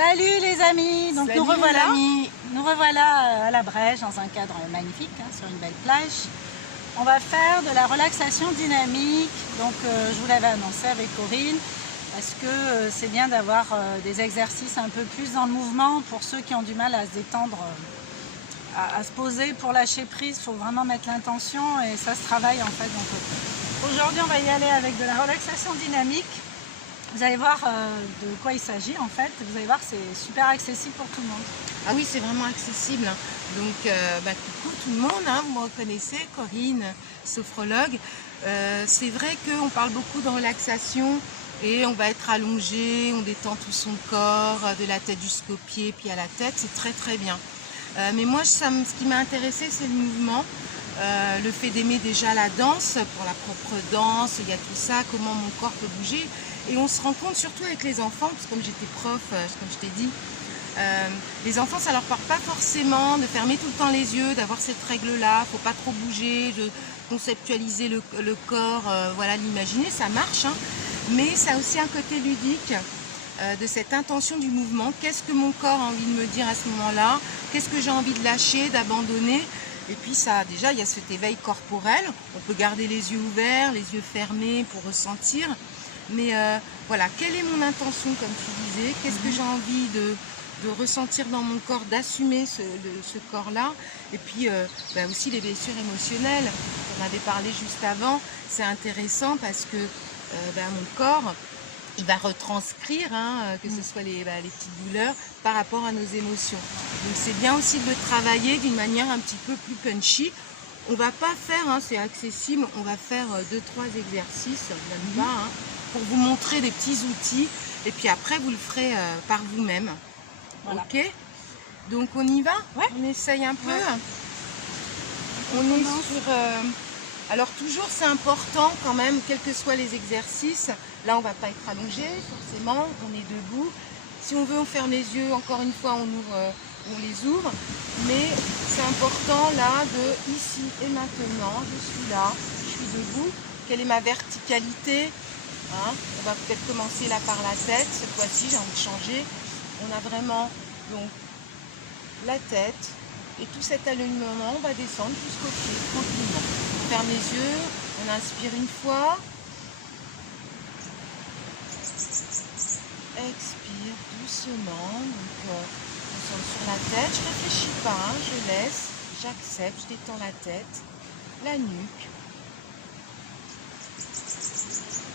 Salut les amis, donc Salut nous revoilà à la Brèche dans un cadre magnifique, hein, sur une belle plage. On va faire de la relaxation dynamique, donc je vous l'avais annoncé avec Corinne, parce que c'est bien d'avoir des exercices un peu plus dans le mouvement pour ceux qui ont du mal à se détendre, à se poser pour lâcher prise. Il faut vraiment mettre l'intention et ça se travaille en fait. Donc aujourd'hui on va y aller avec de la relaxation dynamique. Vous allez voir de quoi il s'agit en fait. Vous allez voir, c'est super accessible pour tout le monde. Ah oui, c'est vraiment accessible. Donc, coucou tout le monde, hein, vous me reconnaissez, Corinne, sophrologue. C'est vrai qu'on parle beaucoup de relaxation et on va être allongé, on détend tout son corps, de la tête jusqu'aux pieds, puis à la tête, c'est très très bien. Mais moi, ce qui m'a intéressé, c'est le mouvement. Le fait d'aimer déjà la danse, pour la propre danse, il y a tout ça, comment mon corps peut bouger. Et on se rend compte surtout avec les enfants, parce que comme j'étais prof, comme je t'ai dit, les enfants ça leur parle pas forcément de fermer tout le temps les yeux, d'avoir cette règle-là, faut pas trop bouger, de conceptualiser le corps, voilà, l'imaginer, ça marche, hein, mais ça a aussi un côté ludique de cette intention du mouvement. Qu'est-ce que mon corps a envie de me dire à ce moment-là? Qu'est-ce que j'ai envie de lâcher, d'abandonner? Et puis ça, déjà, il y a cet éveil corporel. On peut garder les yeux ouverts, les yeux fermés pour ressentir. Mais voilà, quelle est mon intention, comme tu disais? Qu'est-ce que j'ai envie de ressentir dans mon corps, d'assumer ce corps-là? Et puis aussi les blessures émotionnelles. On avait parlé juste avant. C'est intéressant parce que mon corps, il va retranscrire, hein, que ce soit les petites douleurs par rapport à nos émotions. Donc c'est bien aussi de le travailler d'une manière un petit peu plus punchy. On va pas faire, hein, c'est accessible, on va faire 2-3 exercices même pas, hein, pour vous montrer des petits outils et puis après vous le ferez par vous-même. Voilà. Ok, donc on y va, ouais. On essaye un peu. Ouais. On est sur... alors toujours c'est important quand même, quels que soient les exercices. Là on va pas être allongé forcément, on est debout. Si on veut on ferme les yeux, encore une fois on ouvre, on les ouvre. Mais c'est important là de ici et maintenant, je suis là, je suis debout. Quelle est ma verticalité, hein? On va peut-être commencer là par la tête, cette fois-ci j'ai envie de changer. On a vraiment donc la tête et tout cet alignement, on va descendre jusqu'au pied tranquillement. On ferme les yeux, on inspire une fois. Expire doucement, donc on centre sur la tête, je ne réfléchis pas, hein, je laisse, j'accepte, je détends la tête, la nuque,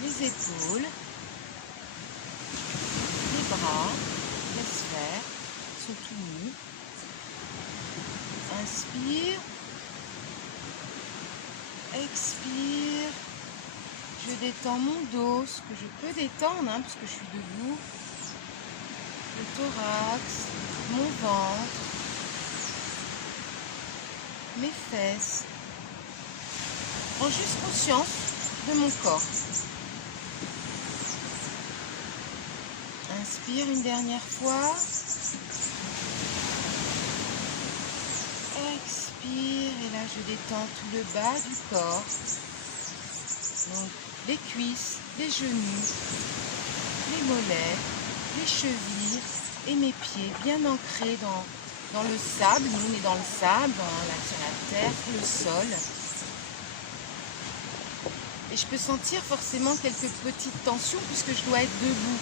les épaules, les bras, laisse faire, ils sont tout nus. Inspire, expire. Je détends mon dos, ce que je peux détendre, hein, parce que je suis debout. Le thorax, mon ventre, mes fesses. Je prends juste conscience de mon corps. Inspire une dernière fois. Expire, et là je détends tout le bas du corps. Donc, les cuisses, les genoux, les mollets, les chevilles et mes pieds bien ancrés dans le sable. Nous, on est dans le sable, sur la terre, sur le sol. Et je peux sentir forcément quelques petites tensions puisque je dois être debout.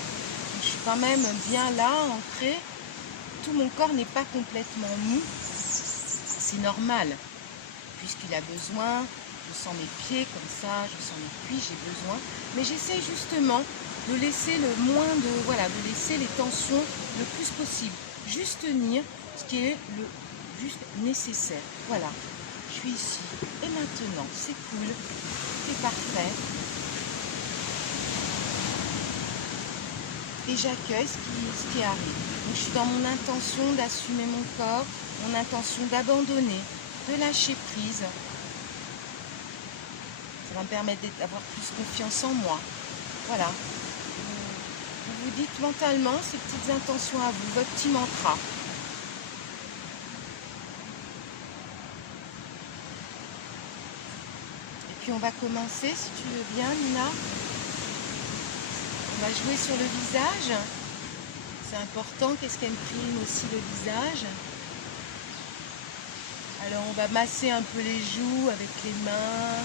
Je suis quand même bien là, ancrée. Tout mon corps n'est pas complètement mou. C'est normal, puisqu'il a besoin. Je sens mes pieds comme ça, je sens mes cuisses, j'ai besoin. Mais j'essaie justement de laisser le moins de... Voilà, de laisser les tensions le plus possible. Juste tenir ce qui est le juste nécessaire. Voilà, je suis ici. Et maintenant, c'est cool, c'est parfait. Et j'accueille ce qui arrive. Donc je suis dans mon intention d'assumer mon corps, mon intention d'abandonner, de lâcher prise. Ça va me permettre d'avoir plus confiance en moi. Voilà. Vous vous dites mentalement ces petites intentions à vous, votre petit mantra. Et puis on va commencer, si tu veux bien, Nina. On va jouer sur le visage. c'est important. Qu'est-ce qu'elle prime aussi le visage. Alors on va masser un peu les joues avec les mains.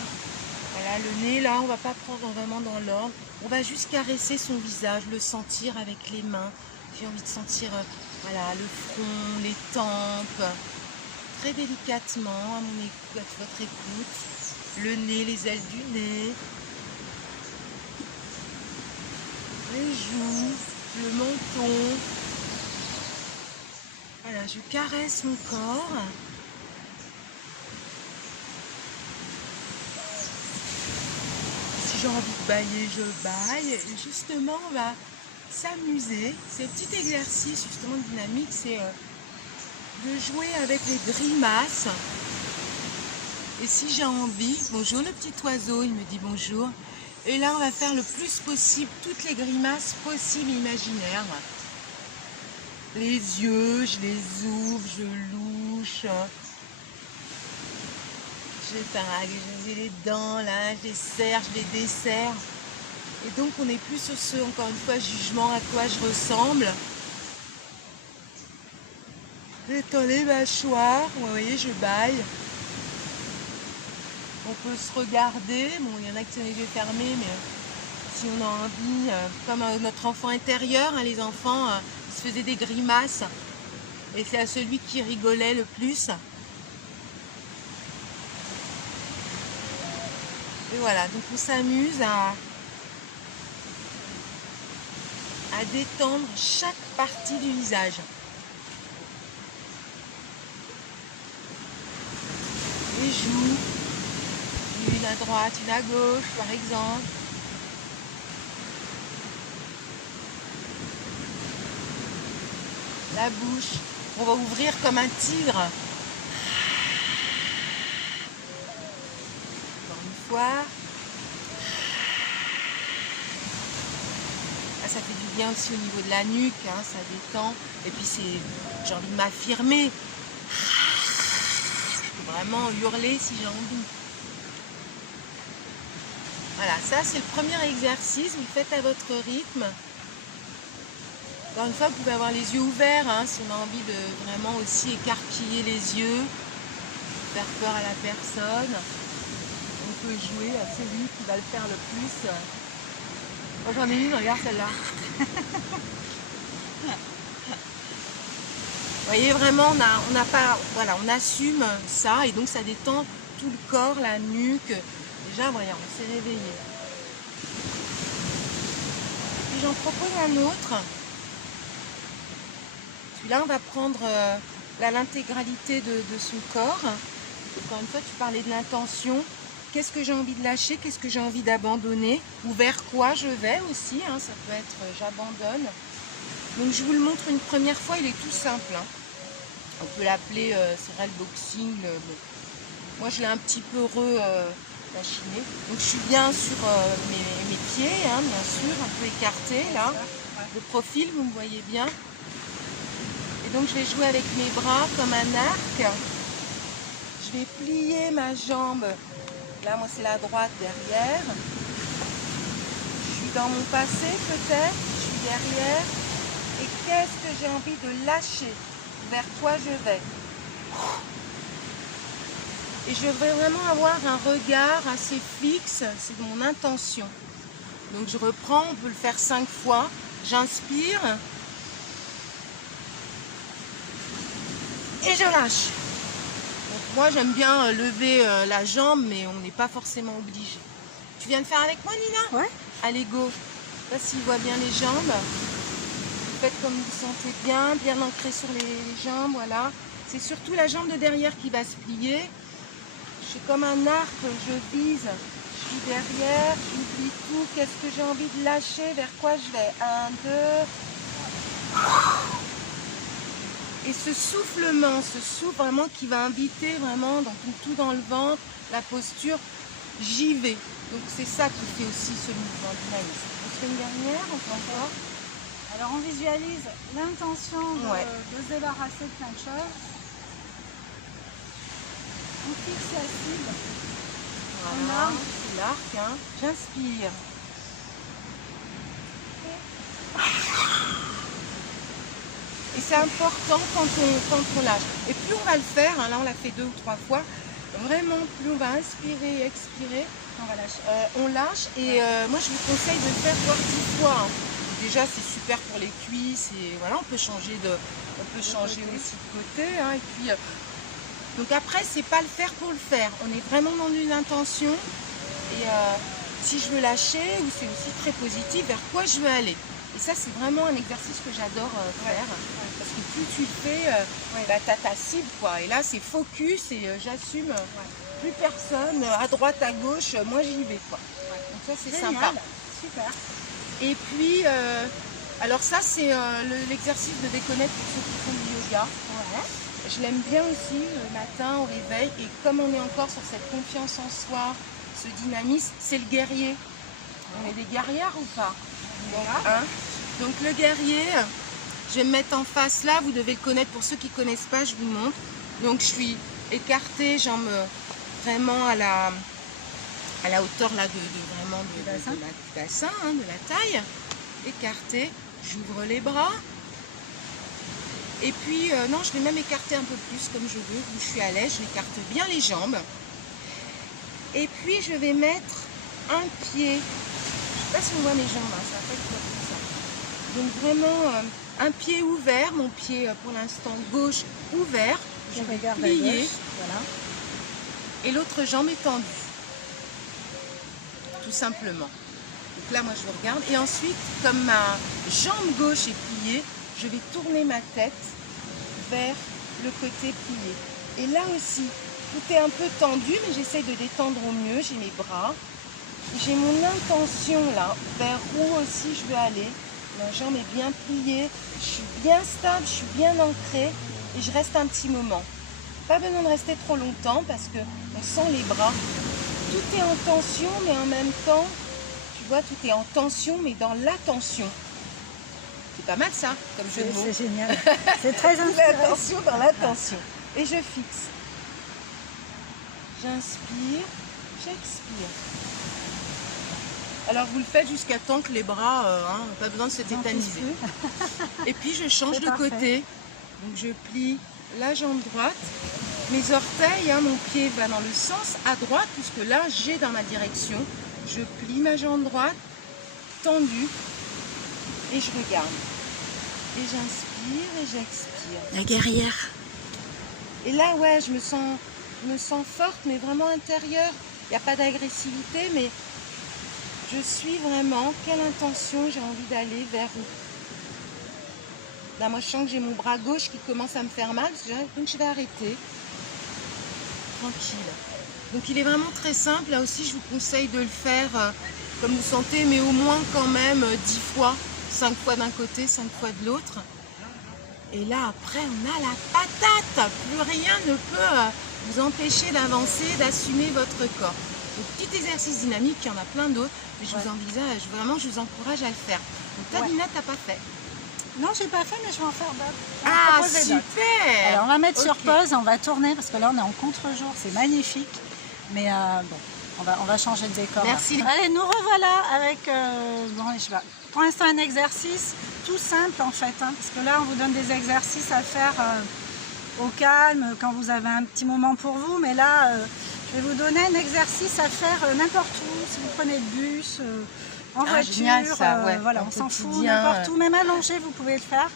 Voilà, le nez là, on va pas prendre vraiment dans l'ordre. On va juste caresser son visage, le sentir avec les mains. J'ai envie de sentir voilà, le front, les tempes, très délicatement à votre écoute. Le nez, les ailes du nez, les joues, le menton. Voilà, je caresse mon corps. Si j'ai envie de bailler, je baille. Et justement, on va s'amuser. C'est un petit exercice justement dynamique, c'est de jouer avec les grimaces. Et si j'ai envie, bonjour le petit oiseau, il me dit bonjour. Et là, on va faire le plus possible toutes les grimaces possibles imaginaires. Les yeux, je les ouvre, je louche. J'ai les dents là, je les serre, je les desserre. Et donc on n'est plus sur ce, encore une fois, jugement à quoi je ressemble. J'étends les mâchoires, vous voyez, je baille. On peut se regarder, bon il y en a qui ont les yeux fermés, mais si on a envie, comme notre enfant intérieur, hein, les enfants, ils se faisaient des grimaces. Et c'est à celui qui rigolait le plus. Et voilà, donc on s'amuse à détendre chaque partie du visage. Les joues, une à droite, une à gauche par exemple. La bouche, on va ouvrir comme un tigre. Encore une fois. Là, ça fait du bien aussi au niveau de la nuque, hein, ça détend. Et puis j'ai envie de m'affirmer. Je peux vraiment hurler si j'ai envie. Voilà, ça c'est le premier exercice, vous le faites à votre rythme. Encore une fois, vous pouvez avoir les yeux ouverts, hein, si on a envie de vraiment aussi écarquiller les yeux, faire peur à la personne. On peut jouer à celui qui va le faire le plus. Moi j'en ai une, regarde celle-là. Vous voyez, vraiment, on assume ça et donc ça détend tout le corps, la nuque. Déjà, voyons, on s'est réveillé. Puis j'en propose un autre. Celui-là, on va prendre l'intégralité de son corps. Encore une fois, tu parlais de l'intention. Qu'est-ce que j'ai envie de lâcher? Qu'est-ce que j'ai envie d'abandonner? Ou vers quoi je vais aussi, hein, ça peut être j'abandonne. Donc je vous le montre une première fois, il est tout simple. Hein. On peut l'appeler, c'est vrai, le boxing. Bon. Moi, je l'ai un petit peu machiné. Donc je suis bien sur mes pieds, hein, bien sûr, un peu écarté là. Le profil, vous me voyez bien. Et donc je vais jouer avec mes bras comme un arc. Je vais plier ma jambe. Là, moi, c'est la droite derrière. Je suis dans mon passé peut-être. Je suis derrière. Et qu'est-ce que j'ai envie de lâcher? Vers quoi je vais? Et je veux vraiment avoir un regard assez fixe. C'est mon intention. Donc je reprends. On peut le faire 5 fois. J'inspire. Et je lâche. Donc moi j'aime bien lever la jambe, mais on n'est pas forcément obligé. Tu viens de faire avec moi, Nina? Ouais. Allez, go. Là, s'il voit bien les jambes, faites comme vous sentez bien, bien ancré sur les jambes, voilà. C'est surtout la jambe de derrière qui va se plier. Je suis comme un arc, je vise, je suis derrière, j'oublie tout. Qu'est-ce que j'ai envie de lâcher? Vers quoi je vais? 1, 2... Et ce soufflement, ce souffle vraiment qui va inviter vraiment tout dans le ventre, la posture, j'y vais. Donc c'est ça qui fait aussi ce mouvement dynamique. On se fait une dernière, encore. Alors on visualise l'intention de se débarrasser de plein de choses. On fixe la cible. Voilà, c'est l'arc, hein. J'inspire. Et c'est important quand on lâche. Et plus on va le faire, hein, là on l'a fait 2 ou 3 fois, vraiment plus on va inspirer et expirer, on lâche. Et moi je vous conseille de le faire voire 10 fois. Hein. Déjà c'est super pour les cuisses et voilà, on peut changer aussi de côté. Hein, et puis, donc après c'est pas le faire pour le faire, on est vraiment dans une intention. Et si je veux lâcher, ou c'est aussi très positif, vers quoi je veux aller. Et ça c'est vraiment un exercice que j'adore faire. Parce que plus tu le fais, tu as ta cible, quoi. Et là c'est focus et j'assume plus personne, à droite, à gauche, moi j'y vais, quoi. Donc ça c'est sympa. Super. Et puis, alors ça c'est l'exercice de déconnecte pour ceux qui font du yoga. Je l'aime bien aussi le matin au réveil. Et comme on est encore sur cette confiance en soi, ce dynamisme, c'est le guerrier. On est des guerrières ou pas? Donc le guerrier, je vais me mettre en face là, vous devez le connaître. Pour ceux qui ne connaissent pas, je vous montre. Donc je suis écartée, jambes vraiment à la hauteur là du bassin, hein, de la taille. Écartée, j'ouvre les bras. Et puis, non, je vais même écarter un peu plus comme je veux, où je suis à l'aise. Je écarte bien les jambes. Et puis, je vais mettre un pied. Je ne sais pas si on voit mes jambes, hein, ça va pas être comme ça. Donc, vraiment, un pied ouvert. Mon pied, pour l'instant, gauche ouvert. Je vais plier. Voilà. Et l'autre jambe est tendue. Tout simplement. Donc là, moi, je regarde. Et ensuite, comme ma jambe gauche est pliée, je vais tourner ma tête vers le côté plié. Et là aussi, tout est un peu tendu, mais j'essaie de détendre au mieux. J'ai mes bras. J'ai mon intention là, vers où aussi je veux aller. Ma jambe est bien pliée. Je suis bien stable, je suis bien ancrée. Et je reste un petit moment. Pas besoin de rester trop longtemps parce qu'on sent les bras. Tout est en tension, mais en même temps, tu vois, tout est en tension, mais dans la tension. C'est pas mal ça, comme jeu de mots. C'est génial. C'est très inspirant. La tension dans la tension. Et je fixe. J'inspire, j'expire. Alors vous le faites jusqu'à temps que les bras n'ont pas besoin de se tétaniser. Et puis je change de côté. Donc je plie la jambe droite. Mes orteils, hein, mon pied va dans le sens à droite, puisque là j'ai dans ma direction. Je plie ma jambe droite, tendue. Et je regarde. Et j'inspire et j'expire. La guerrière. Et là, ouais, je me sens forte, mais vraiment intérieure. Il n'y a pas d'agressivité, mais je suis vraiment, quelle intention j'ai envie d'aller, vers où. Là, moi, je sens que j'ai mon bras gauche qui commence à me faire mal, donc je vais arrêter. Tranquille. Donc, il est vraiment très simple. Là aussi, je vous conseille de le faire comme vous sentez, mais au moins quand même 10 fois. 5 fois d'un côté, 5 fois de l'autre. Et là, après, on a la patate. Plus rien ne peut vous empêcher d'avancer, d'assumer votre corps. Donc, petit exercice dynamique, il y en a plein d'autres, mais je vous envisage, vraiment, je vous encourage à le faire. Donc, toi, Nina, t'as pas fait? Non, j'ai pas fait, mais je vais en faire d'autres. Ah, super! Alors, on va mettre sur pause, on va tourner, parce que là, on est en contre-jour, c'est magnifique. Mais bon, on va changer de décor. Merci. Là. Allez, nous revoilà avec, je sais pas, pour l'instant, un exercice tout simple, en fait. Hein, parce que là, on vous donne des exercices à faire au calme, quand vous avez un petit moment pour vous. Mais là, je vais vous donner un exercice à faire n'importe où. Si vous prenez le bus, en voiture, génial, ça, voilà, on s'en fout, n'importe où. Même allongé, vous pouvez le faire.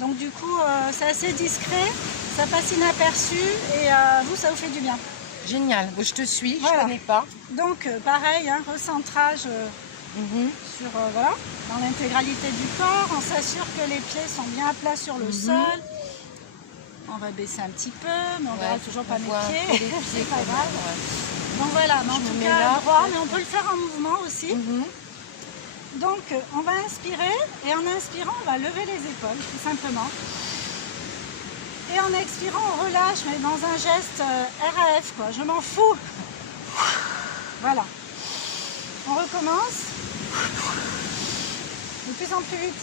Donc du coup, c'est assez discret, ça passe inaperçu et vous, ça vous fait du bien. Génial, bon, je te suis, voilà. Je ne connais pas. Donc pareil, hein, recentrage sur, voilà, dans l'intégralité du corps. On s'assure que les pieds sont bien à plat sur le sol. On va baisser un petit peu, mais on verra toujours pas mes pieds. C'est pas grave. Donc voilà, mais en tout cas là, droit, mais on peut le faire en mouvement aussi. Donc on va inspirer et en inspirant on va lever les épaules tout simplement. Et en expirant on relâche, mais dans un geste RAF quoi, je m'en fous. Voilà. On recommence. De plus en plus vite.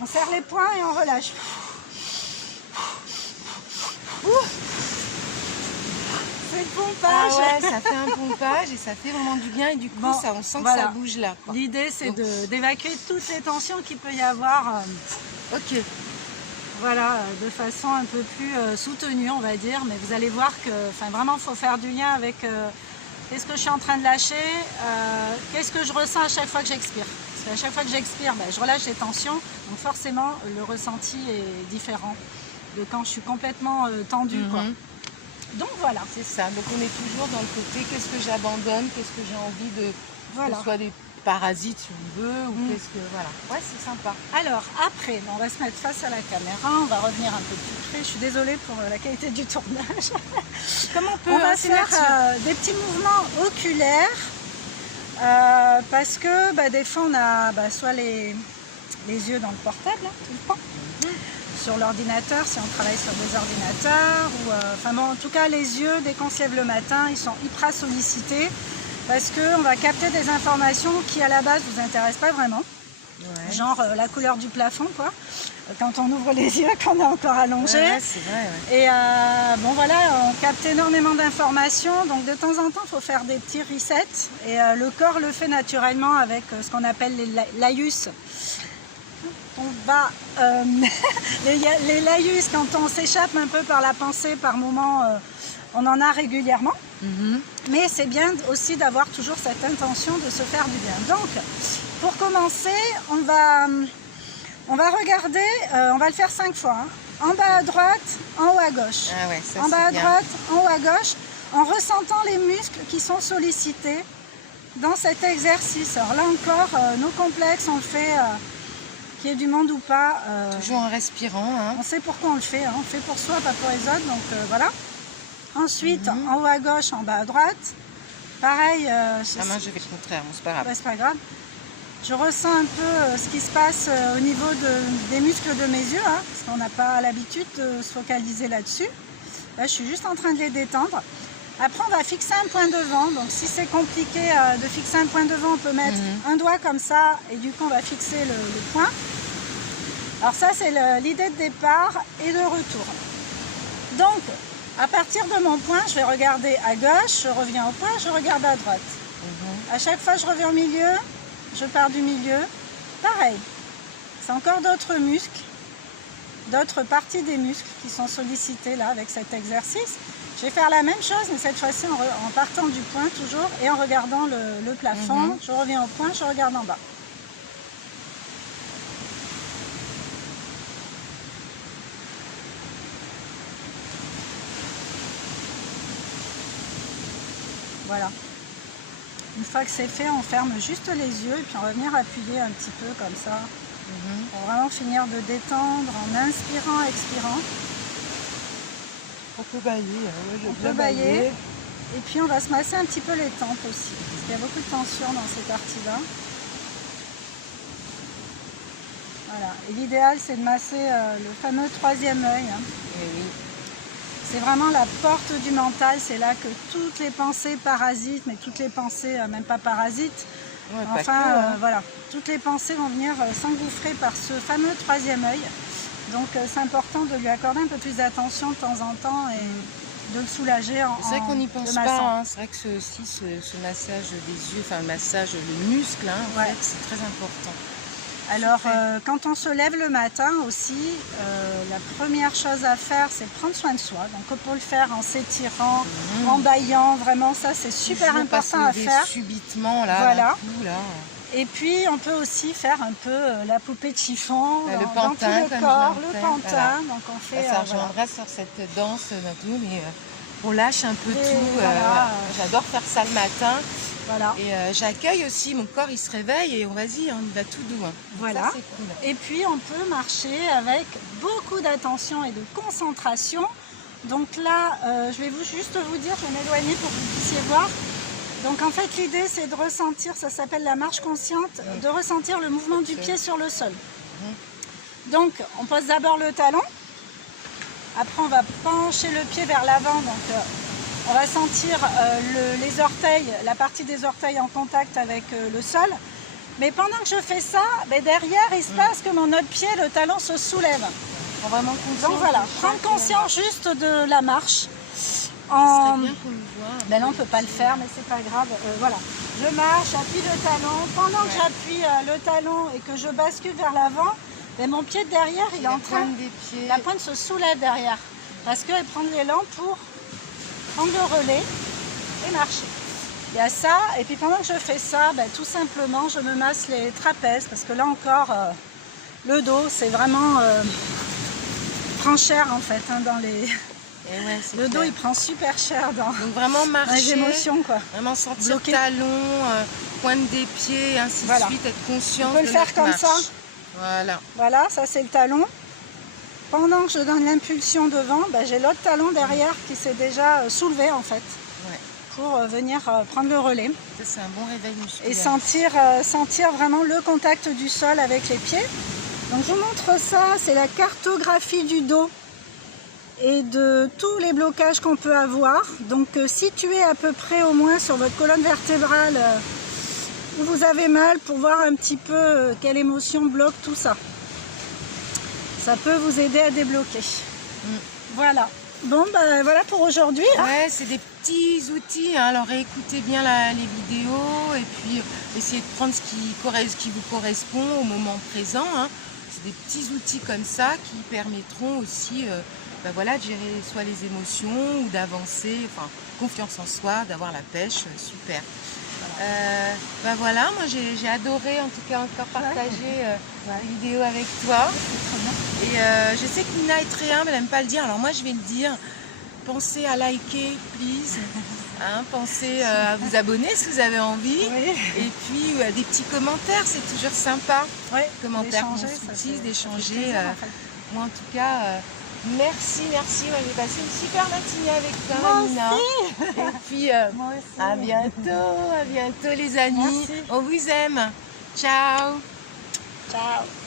On serre les poings et on relâche. fait le pompage. Ah ouais, ça fait un pompage et ça fait vraiment du bien et du coup Bon, ça, on sent voilà. que ça bouge là. L'idée c'est d'évacuer toutes les tensions qu'il peut y avoir. Ok. Voilà, de façon un peu plus soutenue, on va dire. Mais vous allez voir que vraiment, il faut faire du lien avec qu'est-ce que je suis en train de lâcher, qu'est-ce que je ressens à chaque fois que j'expire. Parce qu'à chaque fois que j'expire, je relâche les tensions. Donc forcément, le ressenti est différent de quand je suis complètement tendue. Quoi. Donc voilà. C'est ça. Donc on est toujours dans le côté qu'est-ce que j'abandonne, qu'est-ce que j'ai envie de... Voilà. Que ce soit des parasites si on veut, ou qu'est-ce que... Voilà. Ouais, c'est sympa. Alors après, on va se mettre face à la caméra, on va revenir un peu plus près. Je suis désolée pour la qualité du tournage. Comment on peut... On va faire des petits mouvements oculaires parce que des fois on a soit les yeux dans le portable tout le temps, sur l'ordinateur si on travaille sur des ordinateurs, ou en tout cas les yeux dès qu'on se lève le matin ils sont hyper sollicités parce qu'on va capter des informations qui à la base ne vous intéressent pas vraiment. Ouais. Genre la couleur du plafond quoi, quand on ouvre les yeux, quand on est encore allongé. Ouais, c'est vrai, ouais. Et bon voilà, on capte énormément d'informations, donc de temps en temps il faut faire des petits resets et le corps le fait naturellement avec ce qu'on appelle les laïus. On va les laïus, quand on s'échappe un peu par la pensée par moment, on en a régulièrement. Mais c'est bien aussi d'avoir toujours cette intention de se faire du bien. Donc pour commencer, on va regarder, on va le faire 5 fois. En bas à droite, en haut à gauche. Ah ouais, ça, en bas à bien. droite, en haut à gauche, en ressentant les muscles qui sont sollicités dans cet exercice. Alors là encore, nos complexes, on le fait, qu'il y ait du monde ou pas. Toujours en respirant. Hein. On sait pourquoi on le fait, on le fait pour soi, pas pour les autres, donc voilà. Ensuite, en haut à gauche, en bas à droite. Pareil. Moi je fais le contraire, c'est pas grave. C'est pas grave. Je ressens un peu ce qui se passe au niveau des muscles de mes yeux, parce qu'on n'a pas l'habitude de se focaliser là-dessus. Là, je suis juste en train de les détendre. Après, on va fixer un point devant. Donc, si c'est compliqué de fixer un point devant, on peut mettre un doigt comme ça, et du coup, on va fixer le point. Alors ça, c'est l'idée de départ et de retour. Donc, à partir de mon point, je vais regarder à gauche, je reviens au point, je regarde à droite. À chaque fois, je reviens au milieu. Je pars du milieu, pareil, c'est encore d'autres muscles, d'autres parties des muscles qui sont sollicités là avec cet exercice. Je vais faire la même chose, mais cette fois-ci en partant du point toujours et en regardant le plafond. Je reviens au point, je regarde en bas. Voilà. Une fois que c'est fait, on ferme juste les yeux et puis on va venir appuyer un petit peu comme ça. Pour vraiment finir de détendre en inspirant, expirant. On peut bailler. On peut bailler. Et puis on va se masser un petit peu les tempes aussi. Parce qu'il y a beaucoup de tension dans ces parties-là. Voilà. Et l'idéal, c'est de masser le fameux troisième œil. Oui. C'est vraiment la porte du mental, c'est là que toutes les pensées parasites, mais toutes les pensées, même pas parasites, voilà, toutes les pensées vont venir s'engouffrer par ce fameux troisième œil. Donc c'est important de lui accorder un peu plus d'attention de temps en temps et de le soulager en C'est vrai qu'on n'y pense le pas, massant. c'est vrai que ce massage des yeux, enfin le massage, le muscle, en fait, c'est très important. Alors, quand on se lève le matin aussi, la première chose à faire, c'est prendre soin de soi. Donc, on peut le faire en s'étirant, en bâillant. Vraiment, ça, c'est super important à faire. Subitement, là, voilà. Coup, là. Et puis, on peut aussi faire un peu la poupée de chiffon le dans pantin, tout le corps, le pantin. Voilà. Donc, on fait. Ça rejoindra sur cette danse d'un tout, mais on lâche un peu tout. Voilà. J'adore faire ça le matin. Voilà. Et j'accueille aussi, mon corps il se réveille et vas-y, on y va tout doux. Voilà. Ça, c'est cool. Et puis on peut marcher avec beaucoup d'attention et de concentration. Donc là, je vais juste vous dire, je vais m'éloigner pour que vous puissiez voir. Donc en fait l'idée c'est de ressentir, ça s'appelle la marche consciente, de ressentir le mouvement du pied sur le sol. Donc on pose d'abord le talon. Après on va pencher le pied vers l'avant. Donc on va sentir les orteils, la partie des orteils en contact avec le sol. Mais pendant que je fais ça, derrière, il se passe que mon autre pied, le talon, se soulève. Vraiment conscient. Donc voilà, prendre conscience juste de la marche. En... serait bien qu'on le voit. Ben là on peut pas le faire, mais c'est pas grave. Voilà, je marche, j'appuie le talon. Pendant que j'appuie le talon et que je bascule vers l'avant, ben mon pied de derrière il est en train, la pointe se soulève derrière, parce qu'elle prend de l'élan pour prendre le relais et marcher. Il y a ça, et puis pendant que je fais ça, ben, tout simplement je me masse les trapèzes, parce que là encore le dos c'est vraiment prend cher en fait hein, dans les... Ouais, le dos il prend super cher dans donc vraiment marcher, les émotions quoi. Vraiment sentir Bloqué. Talon, pointe des pieds, ainsi de suite, être conscient. On peut le faire comme ça. Voilà. Voilà, ça c'est le talon. Pendant que je donne l'impulsion devant, ben, j'ai l'autre talon derrière qui s'est déjà soulevé en fait. Ouais. Pour venir prendre le relais. C'est un bon réveil musculaire. Et sentir vraiment le contact du sol avec les pieds. Donc je vous montre ça, c'est la cartographie du dos et de tous les blocages qu'on peut avoir. Donc situez à peu près au moins sur votre colonne vertébrale où vous avez mal pour voir un petit peu quelle émotion bloque tout ça. Ça peut vous aider à débloquer. Voilà. Bon, ben voilà pour aujourd'hui. Ouais, c'est des petits outils. Hein. Alors écoutez bien les vidéos et puis essayez de prendre ce qui vous correspond au moment présent. Hein. C'est des petits outils comme ça qui permettront aussi ben voilà, de gérer soit les émotions ou d'avancer, enfin confiance en soi, d'avoir la pêche, super. Ben voilà, moi j'ai adoré en tout cas encore partager la vidéo avec toi. Et je sais que Nina est très humble, elle n'aime pas le dire, alors moi je vais le dire. Pensez à liker, please. Hein, pensez à vous abonner si vous avez envie. Oui. Et puis des petits commentaires, c'est toujours sympa. Oui, Commentaires constructifs, d'échanger. Moi en tout cas, merci. Moi j'ai passé une super matinée avec toi, moi Nina. aussi. Et puis à bientôt les amis. Merci. On vous aime. Ciao. Ciao.